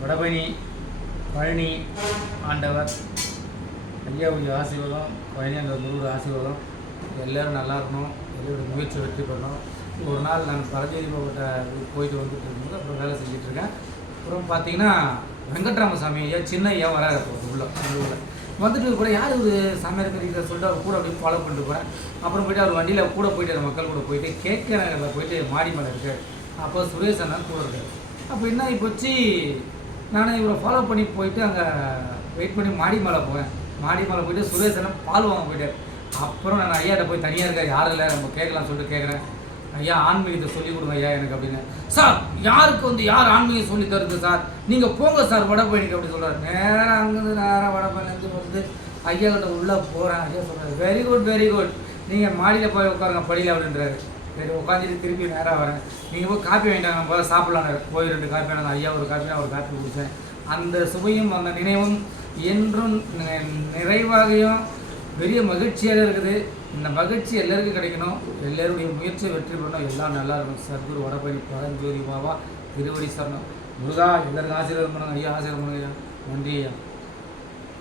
வடபழனி பழனி ஆண்டவர் ஐயாவுடைய ஆசீர்வாதம், பழனி அந்த முருகர் ஆசீர்வாதம், எல்லோரும் நல்லா இருக்கணும், எல்லோருடைய முயற்சி வெற்றி பண்ணணும். ஒரு நாள் நான் பரஞ்சோதி மாவட்ட போயிட்டு வந்துட்டு இருக்கும்போது அப்புறம் வேலை செஞ்சிட்ருக்கேன். அப்புறம் பார்த்தீங்கன்னா வெங்கட்ராமசாமி ஐயா சின்ன ஐயா வராது உள்ள வந்துட்டு கூட யார் ஒரு சாமியார் இருக்கிற சொல்லிட்டு அவர் கூட அப்படியே ஃபாலோ பண்ணிட்டு போகிறேன். அப்புறம் போய்ட்டு அவர் வண்டியில் கூட போயிட்டு மக்கள் கூட போயிட்டு கேட்க நகரில் போயிட்டு மாடி மேலே இருக்கார். அப்போ சுரேஷ் அண்ணா கூட இருக்கார். அப்போ என்ன ஆகிப்போச்சு, நான் இவரை ஃபாலோ பண்ணி போயிட்டு அங்கே வெயிட் பண்ணி மாடி மேலே போவேன். மாடி மேலே போயிட்டு சுரேஷ் அண்ணன் பால் வாங்க போயிட்டார். அப்புறம் நான் ஐயாட்ட போய் தனியாக இருக்கார், யாரும் இல்லை நம்ம கேட்கலாம்னு சொல்லிட்டு கேட்குறேன். ஐயா ஆன்மீகத்தை சொல்லிக் கொடுங்க ஐயா எனக்கு அப்படின்னு. சார் யாருக்கு யார் ஆன்மீகம் சொல்லி தருது சார், நீங்கள் போங்க சார் வடபழனிக்கு அப்படி சொல்கிறார். நேராக அங்கேருந்து நேராக வடபழனிலேருந்து வந்து ஐயா கிட்ட உள்ளே போகிறேன். ஐயா சொல்கிறார் வெரி குட் வெரி குட், நீங்கள் மாடியில் போய் உட்காருங்க படியில் அப்படின்றாரு. சரி உட்காந்துட்டு திருப்பி நேராக வரேன். நீங்கள் போய் காப்பி வாங்கிட்டாங்க, நம்ம போய் சாப்பிட்லாங்க. போய் 2 காப்பி வேணாங்க. ஐயா ஒரு காப்பி, நான் ஒரு காப்பி குடித்தேன். அந்த சுவையும் அந்த நினைவும் என்றும் நிறைவாகையும் பெரிய மகிழ்ச்சியாக இருக்குது. இந்த மகிழ்ச்சி எல்லாருக்கும் கிடைக்கணும், எல்லோருடைய முயற்சியை வெற்றி பண்ணணும், எல்லாம் நல்லா இருக்கும். சத்குரு வடபழனி பரஞ்சோதி பாபா திருவடி சரணம். முருகா எல்லாருக்கும் ஆசீர்வாதம் பண்ணுங்க ஐயா, ஆசீர்வாதம் பண்ணுங்க ஐயா. நன்றி ஐயா.